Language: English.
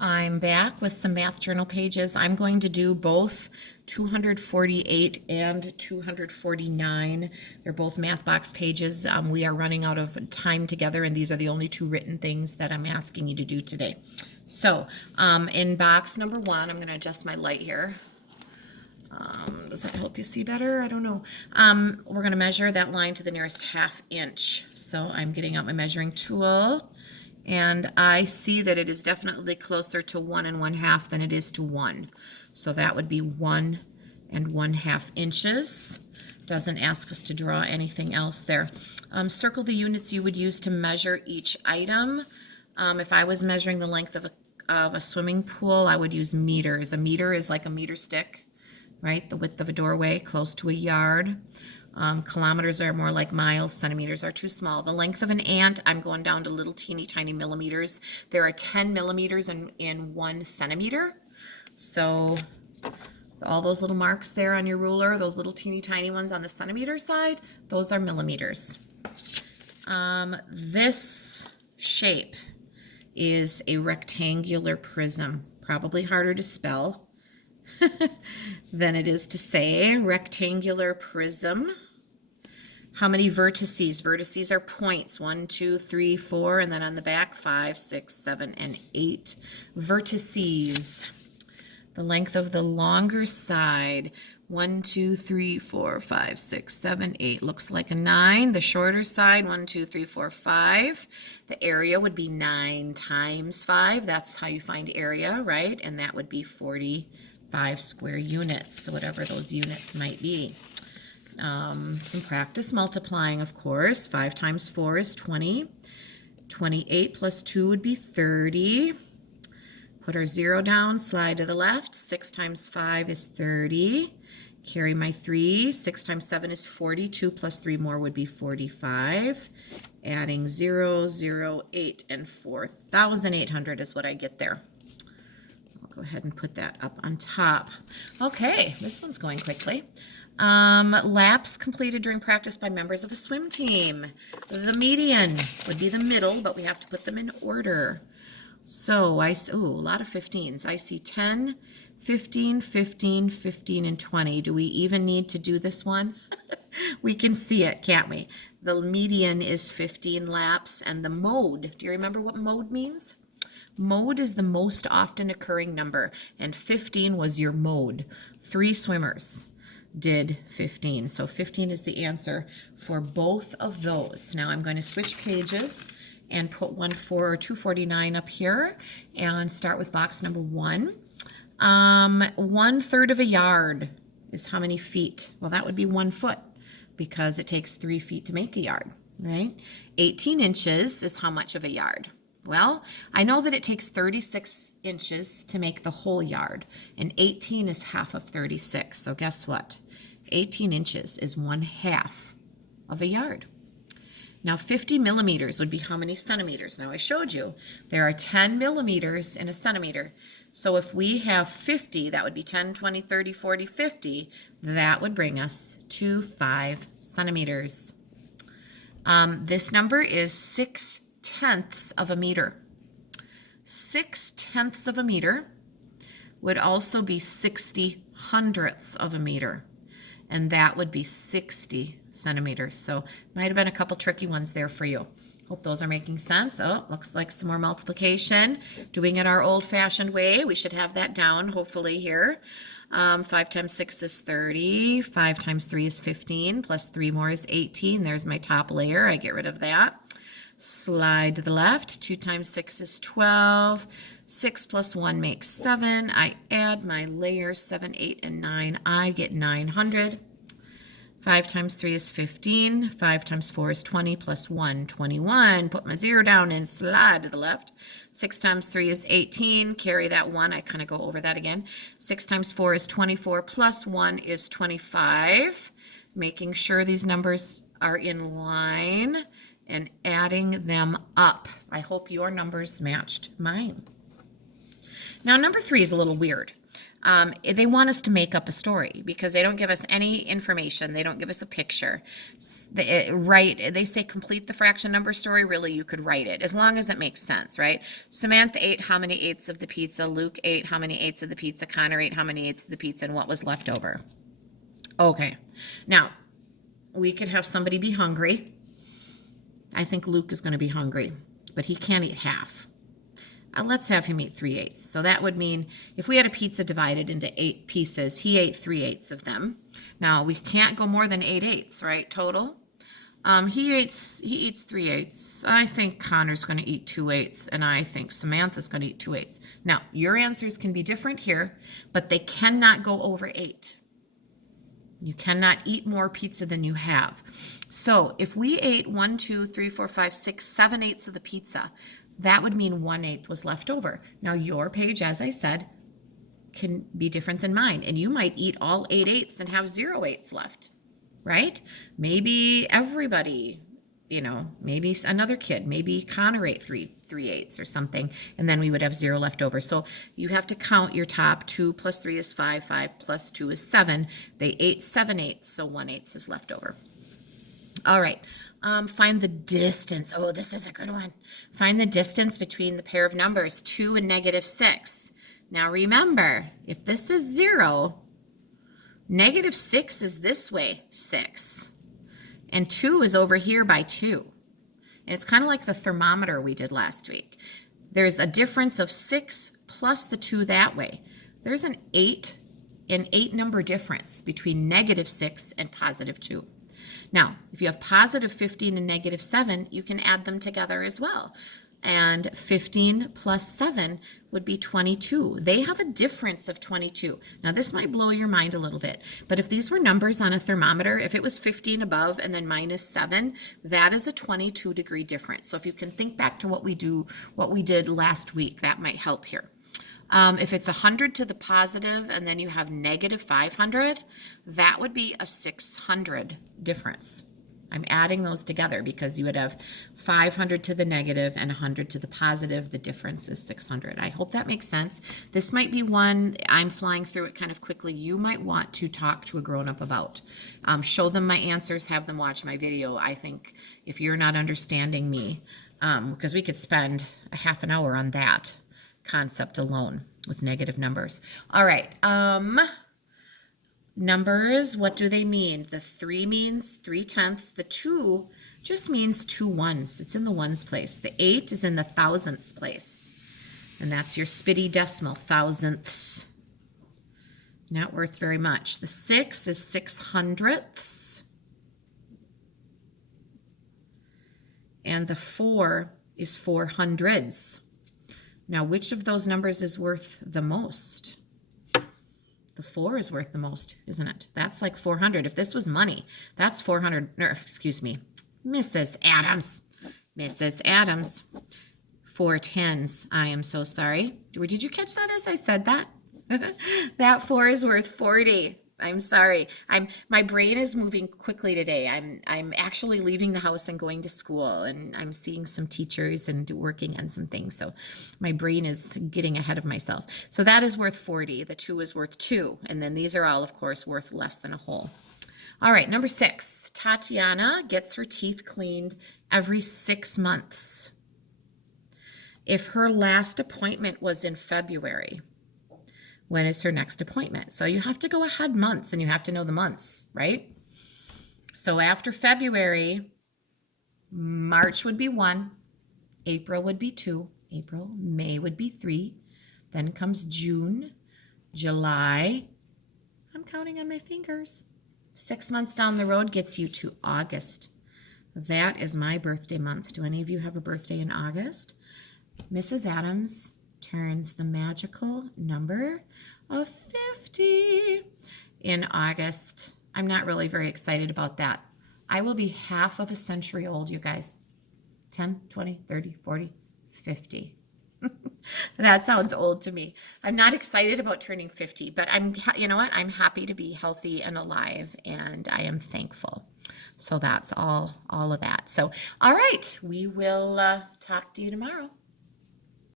I'm back with some math journal pages. I'm going to do both 248 and 249. They're both math box pages. We are running out of time together, and these are the only two written things that I'm asking you to do today. So in box number one, I'm going to adjust my light here. Does that help you see better? I don't know. We're going to measure that line to the nearest ½ inch. So I'm getting out my measuring tool. And I see that it is definitely closer to 1 1/2 than it is to 1. So that would be 1 1/2 inches. Doesn't ask us to draw anything else there. Circle the units you would use to measure each item. If I was measuring the length of a swimming pool, I would use meters. A meter is like a meter stick, right? The width of a doorway, close to a yard. Kilometers are more like miles, centimeters are too small. The length of an ant, I'm going down to little teeny tiny millimeters. There are 10 millimeters in 1 centimeter. So all those little marks there on your ruler, those little teeny tiny ones on the centimeter side, those are millimeters. This shape is a rectangular prism, probably harder to spell than it is to say. Rectangular prism. How many vertices? Vertices are points. 1, 2, 3, 4, and then on the back 5, 6, 7, and 8 vertices. The length of the longer side, 1, 2, 3, 4, 5, 6, 7, 8, looks like a 9. The shorter side, 1, 2, 3, 4, 5. The area would be 9 times 5. That's how you find area, right? And that would be 45 square units, so whatever those units might be. Some practice multiplying, of course. 5 times 4 is 20. 28 plus 2 would be 30. Put our 0 down, slide to the left. 6 times 5 is 30. Carry my 3. 6 times 7 is 40. 2 plus 3 more would be 45. Adding 0, 0, 8, and 4,800 is what I get there. I'll go ahead and put that up on top. Okay, this one's going quickly. Laps completed during practice by members of a swim team. The median would be the middle, but we have to put them in order. So a lot of 15s. I see 10, 15, 15, 15, and 20. Do we even need to do this one? We can see it, can't we? The median is 15 laps, and the mode, do you remember what mode means? Mode is the most often occurring number, and 15 was your mode. 3 swimmers did 15. So 15 is the answer for both of those. Now I'm going to switch pages and put 249 up here and start with box number 1. 1/3 of a yard is how many feet? Well, that would be 1 foot because it takes 3 feet to make a yard, right? 18 inches is how much of a yard? Well, I know that it takes 36 inches to make the whole yard, and 18 is half of 36. So guess what? 18 inches is 1/2 of a yard. Now 50 millimeters would be how many centimeters? Now I showed you there are 10 millimeters in a centimeter. So if we have 50, that would be 10, 20, 30, 40, 50. That would bring us to 5 centimeters. This number is 6/10 of a meter. 6/10 of a meter would also be 60/100ths of a meter, and that would be 60 centimeters. So might have been a couple tricky ones there for you. Hope those are making sense. Oh, looks like some more multiplication. Doing it our old-fashioned way. We should have that down, hopefully, here. 5 times 6 is 30. 5 times 3 is 15. Plus 3 more is 18. There's my top layer. I get rid of that. Slide to the left. 2 times 6 is 12. 6 plus 1 makes 7. I add my layers 7, 8, and 9. I get 900. 5 times 3 is 15. 5 times 4 is 20 plus 1, 21. Put my 0 down and slide to the left. 6 times 3 is 18. Carry that 1. I kind of go over that again. 6 times 4 is 24 plus 1 is 25. Making sure these numbers are in line and adding them up. I hope your numbers matched mine. Now number 3 is a little weird. They want us to make up a story because they don't give us any information. They don't give us a picture. They say complete the fraction number story. Really, you could write it as long as it makes sense, right? Samantha ate how many eighths of the pizza? Luke ate how many eighths of the pizza? Connor ate how many eighths of the pizza? And what was left over? Okay. Now, we could have somebody be hungry. I think Luke is going to be hungry, but he can't eat half. Let's have him eat 3/8. So that would mean if we had a pizza divided into 8 pieces, he ate 3/8 of them. Now, we can't go more than 8/8, right, total? He eats 3/8. I think Connor's going to eat 2/8, and I think Samantha's going to eat 2/8. Now, your answers can be different here, but they cannot go over 8. You cannot eat more pizza than you have. So if we ate 1, 2, 3, 4, 5, 6, 7/8 of the pizza, that would mean 1/8 was left over. Now your page, as I said, can be different than mine, and you might eat all 8/8 and have 0/8 left, right? Maybe everybody, maybe another kid, maybe Connor ate 3/8 or something, and then we would have 0 left over. So you have to count your top. 2 plus 3 is 5, 5 plus 2 is 7. They ate 7/8, so 1/8 is left over. All right. Find the distance. Oh, this is a good one. Find the distance between the pair of numbers 2 and -6. Now remember, if this is 0, -6 is this way, 6. And 2 is over here by 2. And it's kind of like the thermometer we did last week. There's a difference of 6 plus the 2 that way. There's an 8 number difference between -6 and +2. Now, if you have +15 and -7, you can add them together as well. And 15 plus 7 would be 22. They have a difference of 22. Now, this might blow your mind a little bit, but if these were numbers on a thermometer, if it was 15 above and then -7, that is a 22-degree difference. So if you can think back to what we did last week, that might help here. If it's 100 to the positive and then you have -500, that would be a 600 difference. I'm adding those together because you would have 500 to the negative and 100 to the positive. The difference is 600. I hope that makes sense. This might be one, I'm flying through it kind of quickly, you might want to talk to a grown-up about. Show them my answers, have them watch my video. I think if you're not understanding me, because we could spend a half an hour on that concept alone with negative numbers. All right. Numbers, what do they mean? The 3 means 3/10. The 2 just means 2 ones. It's in the ones place. The 8 is in the thousandths place. And that's your spitty decimal, thousandths. Not worth very much. The 6 is 600ths. And the 4 is 400s. Now, which of those numbers is worth the most? The 4 is worth the most, isn't it? That's like 400. If this was money, that's 400, excuse me, Mrs. Adams. Mrs. Adams. 4 10s. I am so sorry. Did you catch that as I said that? That 4 is worth 40. I'm sorry. My brain is moving quickly today. I'm actually leaving the house and going to school, and I'm seeing some teachers and working on some things. So my brain is getting ahead of myself. So that is worth 40. The 2 is worth 2. And then these are all, of course, worth less than a whole. All right, number 6. Tatiana gets her teeth cleaned every 6 months. If her last appointment was in February, when is her next appointment? So you have to go ahead months, and you have to know the months, right? So after February, March would be 1, April would be 2, May would be 3, then comes June, July. I'm counting on my fingers. 6 months down the road gets you to August. That is my birthday month. Do any of you have a birthday in August? Mrs. Adams turns the magical number of 50 in August. I'm not really very excited about that. I will be half of a century old, you guys. 10, 20, 30, 40, 50. That sounds old to me. I'm not excited about turning 50, but you know what? I'm happy to be healthy and alive, and I am thankful. So that's all of that. So, all right, we will talk to you tomorrow.